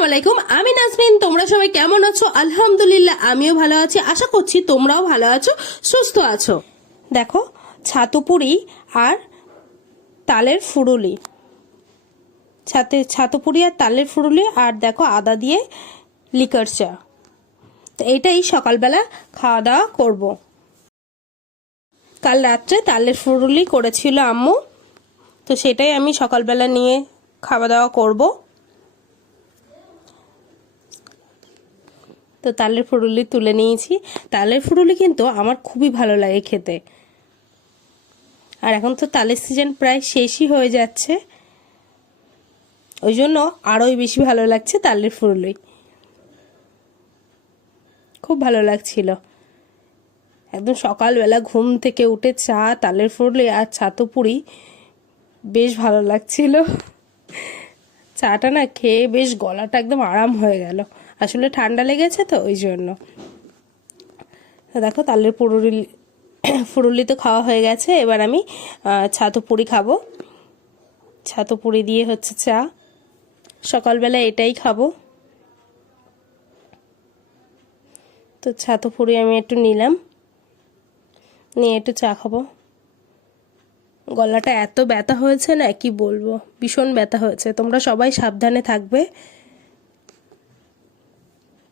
আসসালামু আলাইকুম, আমি নাজরিন। তোমরা সবাই কেমন আছো? আলহামদুলিল্লাহ আমিও ভালো আছি। আশা করছি তোমরাও ভালো আছো, সুস্থ আছো। দেখো, ছাতু পুরি আর তালের ফুরুলি, ছাতু পুরি আর তালের ফুরুলি, আর দেখো আদা দিয়ে লিকার চা। তো এইটাই সকালবেলা খাওয়া দাওয়া করব। কাল রাত্রে তালের ফুরুলি করেছিল আম্মু, তো সেটাই আমি সকালবেলা নিয়ে খাওয়া দাওয়া করব। তো তালের ফুরুলি তুলে নিয়েছি। তালের ফুরুলি কিন্তু আমার খুবই ভালো লাগে খেতে, আর এখন তো তালের সিজন প্রায় শেষই হয়ে যাচ্ছে, ওই জন্য আরোই বেশি ভালো লাগছে তালের ফুরুলি। খুব ভালো লাগছিল, একদম সকালবেলা ঘুম থেকে উঠে চা, তালের ফুরুলি আর ছাতু পুরি, বেশ ভালো লাগছিল। চাটা না খেয়ে বেশ গলাটা একদম আরাম হয়ে গেল, আসলে ঠান্ডা লেগেছে তো ওই জন্য। দেখো তালের ফুরুলি তো খাওয়া হয়ে গেছে, এবার আমি ছাতু পুরি খাবো। ছাতু পুরি দিয়ে হচ্ছে চা, সকালবেলা এটাই খাবো। তো ছাতু পুরি আমি একটু নিলাম, নিয়ে একটু চা খাবো। গলাটা এত ব্যথা হয়েছে না, কি বলবো, ভীষণ ব্যথা হয়েছে। তোমরা সবাই সাবধানে থাকবে।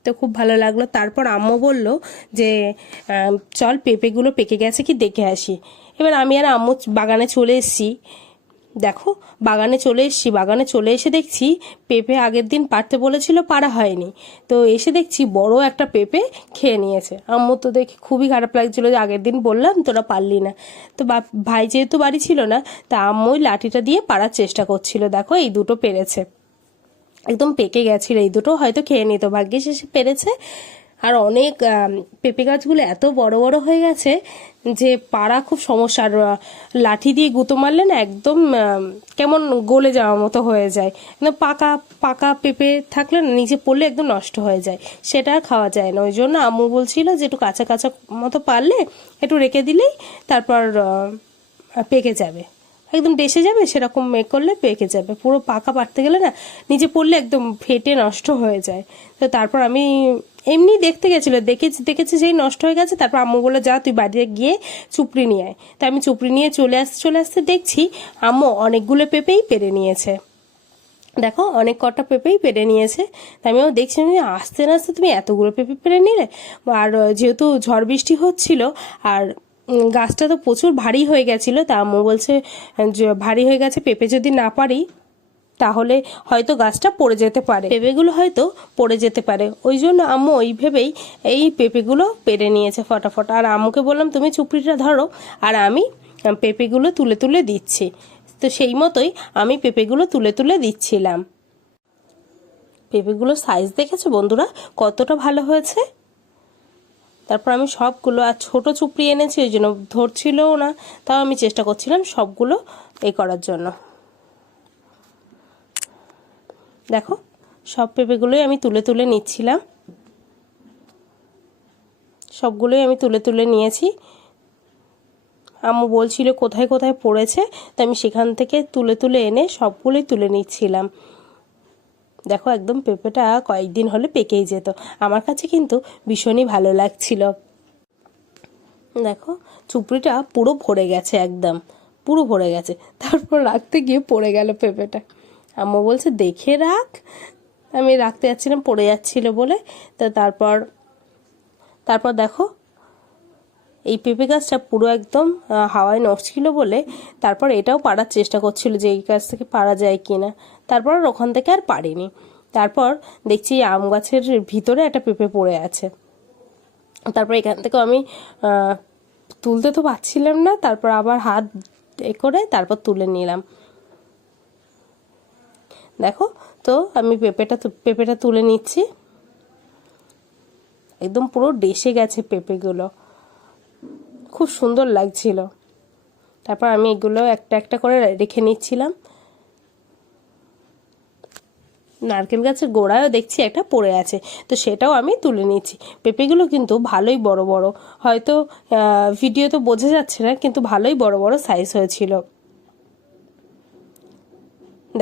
তো খুব ভালো লাগলো। তারপর আম্মু বলল যে চল পেঁপেগুলো পেকে গেছে কি দেখে আসি। এবার আমি আর আম্মু বাগানে চলে এসেছি। দেখো, বাগানে চলে এসে দেখছি পেঁপে আগের দিন পাড়তে বলেছিল, পাড়া হয়নি। তো এসে দেখছি বড় একটা পেঁপে খেয়ে নিয়েছে। আম্মু তো দেখে খুবই খারাপ লাগছিল যে আগের দিন বললাম তোরা পারলি না। তো ভাই যেহেতু বাড়ি ছিল না, তা আম্মু লাঠিটা দিয়ে পাড়ার চেষ্টা করছিল। দেখো এই দুটো পেরেছে, একদম পেকে গেছিল, এই দুটো হয়তো খেয়ে নিত, ভাগ্যিস এসে পেরেছে। আর অনেক পেঁপে গাছগুলো এত বড় বড় হয়ে গেছে যে পাড়া খুব সমস্যা। আর লাঠি দিয়ে গুঁতো মারলে না একদম কেমন গলে যাওয়ার মতো হয়ে যায়। একদম পাকা পাকা পেঁপে থাকলে না নিচে পড়লে একদম নষ্ট হয়ে যায়, সেটা আর খাওয়া যায় না। ওই জন্য আম্মু বলছিল যে একটু কাঁচা কাঁচা মতো পারলে একটু রেখে দিলেই তারপর পেকে যাবে, একদম ডেসে যাবে, সেরকম করলে পেকে যাবে। পুরো পাকা পাড়তে গেলে না নিচে পড়লে একদম ফেটে নষ্ট হয়ে যায়। তো তারপর আমি এমনি দেখতে গেছিল, দেখেছি যেই নষ্ট হয়ে গেছে, তারপর আম্মু বলে যা তুই বাড়িতে গিয়ে চুপড়ি নিয়ে আয়। তো আমি চুপড়ি নিয়ে চলে আসতে দেখছি আম্মু অনেকগুলো পেঁপেই পেরে নিয়েছে। দেখো অনেক কটা পেঁপেই পেরে নিয়েছে। আমিও দেখছি আস্তে আস্তে তুমি এতগুলো পেঁপে পেরে নিলে। আর যেহেতু ঝড় বৃষ্টি হচ্ছিল, আর গাছটা তো প্রচুর ভারী হয়ে গেছিলো, তা আম্মু বলছে ভারী হয়ে গেছে, পেঁপে যদি না পারি তাহলে হয়তো গাছটা পড়ে যেতে পারে, পেঁপেগুলো হয়তো পড়ে যেতে পারে। ওই জন্য আম্মু ওই ভেবেই এই পেঁপেগুলো পেরে নিয়েছে ফটাফট। আর আম্মুকে বললাম তুমি চুপড়িটা ধরো, আর আমি পেঁপেগুলো তুলে তুলে দিচ্ছি। তো সেই মতোই আমি পেঁপেগুলো তুলে তুলে দিচ্ছিলাম। পেঁপেগুলো সাইজ দেখেছো বন্ধুরা কতটা ভালো হয়েছে? তারপর আমি সবগুলো, আর ছোট চুপড়ি এনেছি ওই জন্য ধরছিলও না, তাও আমি চেষ্টা করছিলাম সবগুলো করার জন্য। দেখো সব পেঁপেগুলোই আমি তুলে তুলে নিচ্ছিলাম, সবগুলোই আমি তুলে তুলে নিয়েছি। আম্মু বলছিল কোথায় কোথায় পড়েছে, তো আমি সেখান থেকে তুলে তুলে এনে সবগুলোই তুলে নিচ্ছিলাম। দেখো একদম পেঁপেটা কয়েকদিন হলে পেকেই যেত। আমার কাছে কিন্তু ভীষণই ভালো লাগছিল। দেখো চুপড়িটা পুরো ভরে গেছে, একদম পুরো ভরে গেছে। তারপর রাখতে গিয়ে পড়ে গেল পেঁপেটা। আম্মু বলছে দেখে রাখ, আমি রাখতে যাচ্ছিলাম পড়ে যাচ্ছিল বলে। তো তারপর দেখো এই পেঁপে গাছটা পুরো একদম হাওয়ায় নড়ছিল বলে তারপর এটাও পাড়ার চেষ্টা করছিল যে এই গাছ থেকে পারা যায় কিনা। তারপর ওখান থেকে আর পারিনি। তারপর দেখছি আম গাছের ভিতরে একটা পেঁপে পড়ে আছে। তারপর এখান থেকে আমি তুলতে তো পারছিলাম না, তারপর আবার হাত করে তারপর তুলে নিলাম। দেখো তো আমি পেঁপেটা তুলে নিচ্ছি, একদম পুরো ডেসে গেছে পেঁপেগুলো, খুব সুন্দর লাগছিল। তারপর আমি এগুলো একটা একটা করে রেখে নিচ্ছিলাম। নারকেল গাছের গোড়ায়ও দেখছি একটা পড়ে আছে, তো সেটাও আমি তুলে নিচ্ছি। পেঁপেগুলো কিন্তু ভালোই বড় বড়, হয়তো ভিডিও তো বোঝা যাচ্ছে না, কিন্তু ভালোই বড় বড় সাইজ হয়েছিল।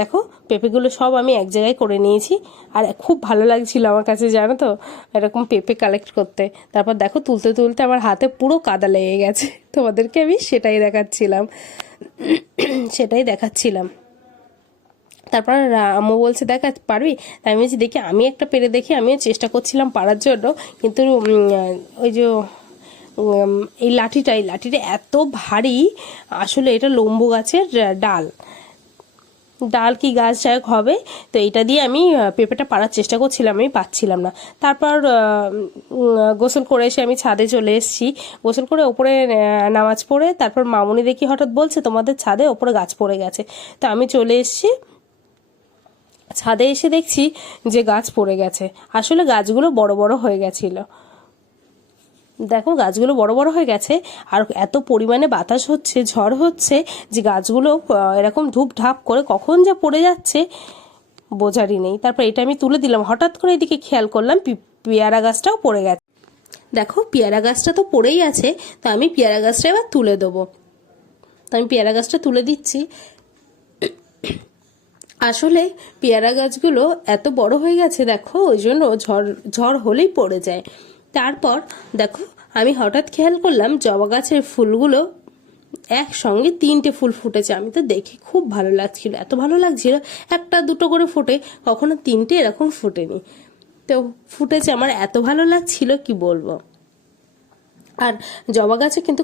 দেখো পেঁপেগুলো সব আমি এক জায়গায় করে নিয়েছি, আর খুব ভালো লাগছিল আমার কাছে, জানো তো, এরকম পেঁপে কালেক্ট করতে। তারপর দেখো তুলতে তুলতে আমার হাতে পুরো কাদা লেগে গেছে, তোমাদেরকে আমি সেটাই দেখাচ্ছিলাম। তারপর আম্মু বলছে দেখা পারবি, তাই আমি বলছি দেখি আমি একটা পেরে দেখি। আমিও চেষ্টা করছিলাম পারার জন্য, কিন্তু ওই যে এই লাঠিটা এত ভারী, আসলে এটা লম্বু গাছের ডাল কি গাছ যাই হোক হবে। তো এটা দিয়ে আমি পেঁপেটা পাড়ার চেষ্টা করছিলাম, আমি পাচ্ছিলাম না। তারপর গোসল করে এসে আমি ছাদে চলে এসেছি। গোসল করে ওপরে নামাজ পড়ে তারপর মামুনি দেখি হঠাৎ বলছে তোমাদের ছাদে ওপরে গাছ পড়ে গেছে। তো আমি চলে এসেছি ছাদে, এসে দেখছি যে গাছ পড়ে গেছে। আসলে গাছগুলো বড় বড় হয়ে গেছিল, দেখো গাছগুলো বড় বড় হয়ে গেছে, আর এত পরিমাণে বাতাস হচ্ছে, ঝড় হচ্ছে, যে গাছগুলো এরকম ধূপ ঢাপ করে কখন যা পড়ে যাচ্ছে বোঝারই নেই। তারপর এটা আমি তুলে দিলাম, হঠাৎ করে এদিকে খেয়াল করলাম পেয়ারা গাছটাও পড়ে গেছে। দেখো পেয়ারা গাছটা তো পড়েই আছে, তো আমি পেয়ারা গাছটা এবার তুলে দেবো। তো আমি পেয়ারা গাছটা তুলে দিচ্ছি। আসলে পেয়ারা গাছগুলো এত বড় হয়ে গেছে দেখো, ওই জন্য ঝড় হলেই পড়ে যায়। তারপর দেখো আমি হঠাৎ খেয়াল করলাম জবা গাছের ফুলগুলো একসঙ্গে 3টে ফুল ফুটেছে। আমি তো দেখে খুব ভালো লাগছিল, এত ভালো লাগছিল, একটা দুটো করে ফোটে, কখনো 3টে এরকম ফোটেনি। তো ফুটেছে, আমার এত ভালো লাগছিল কি বলবো। আর জবা গাছে কিন্তু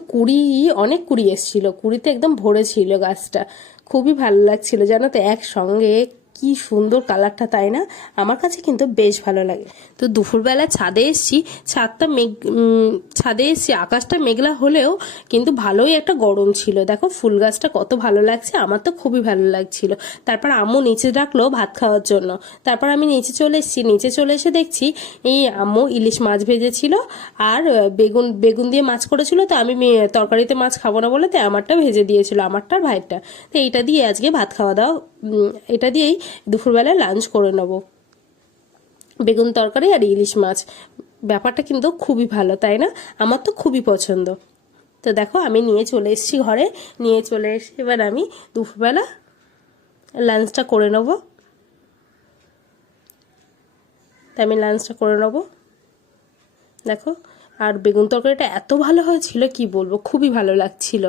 অনেক কুড়ি এসেছিল, কুড়িতে একদম ভরে ছিল গাছটা, খুবই ভালো লাগছিল জানো তো, একসঙ্গে কি সুন্দর কালারটা, তাই না? আমার কাছে কিন্তু বেশ ভালো লাগে। তো দুপুরবেলা ছাদে এসেছি, ছাদে এসেছি, আকাশটা মেঘলা হলেও কিন্তু ভালোই একটা গরম ছিল। দেখো ফুল গাছটা কত ভালো লাগছে, আমার তো খুবই ভালো লাগছিল। তারপর আম্মু নিচে ডাকলো ভাত খাওয়ার জন্য, তারপর আমি নিচে চলে এসেছি। নিচে চলে এসে দেখছি এই আম্মু ইলিশ মাছ ভেজেছিল, আর বেগুন দিয়ে মাছ করেছিল। তো আমি তরকারিতে মাছ খাবো না বলে, তাই আমারটা ভেজে দিয়েছিল, আমারটা আর ভাইয়েরটা। তো এইটা দিয়ে আজকে ভাত খাওয়া দাওয়া, এটা দিয়েই দুপুরবেলায় লাঞ্চ করে নেবো, বেগুন তরকারি আর ইলিশ মাছ। ব্যাপারটা কিন্তু খুবই ভালো, তাই না? আমার তো খুবই পছন্দ। তো দেখো আমি নিয়ে চলে এসেছি ঘরে, নিয়ে চলে এসে এবার আমি দুপুরবেলা লাঞ্চটা করে নেবো। তাই আমি লাঞ্চটা করে নেবো। দেখো আর বেগুন তরকারিটা এত ভালো হয়েছিল কি বলবো, খুবই ভালো লাগছিল,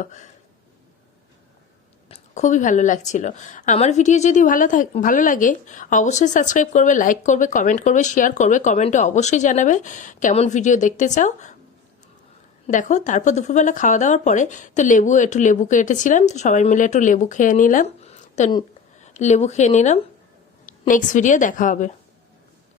খুবই ভালো লাগছিল। আমার ভিডিও যদি ভালো লাগে অবশ্যই সাবস্ক্রাইব করবে, লাইক করবে, কমেন্ট করবে, শেয়ার করবে। কমেন্টে অবশ্যই জানাবে কেমন ভিডিও দেখতে চাও। দেখো তারপর দুপুরবেলা খাওয়া দাওয়ার পরে তো একটু লেবু কেটেছিলাম, তো সবাই মিলে একটু লেবু খেয়ে নিলাম। তো লেবু খেয়ে নিলাম। নেক্সট ভিডিও দেখা হবে।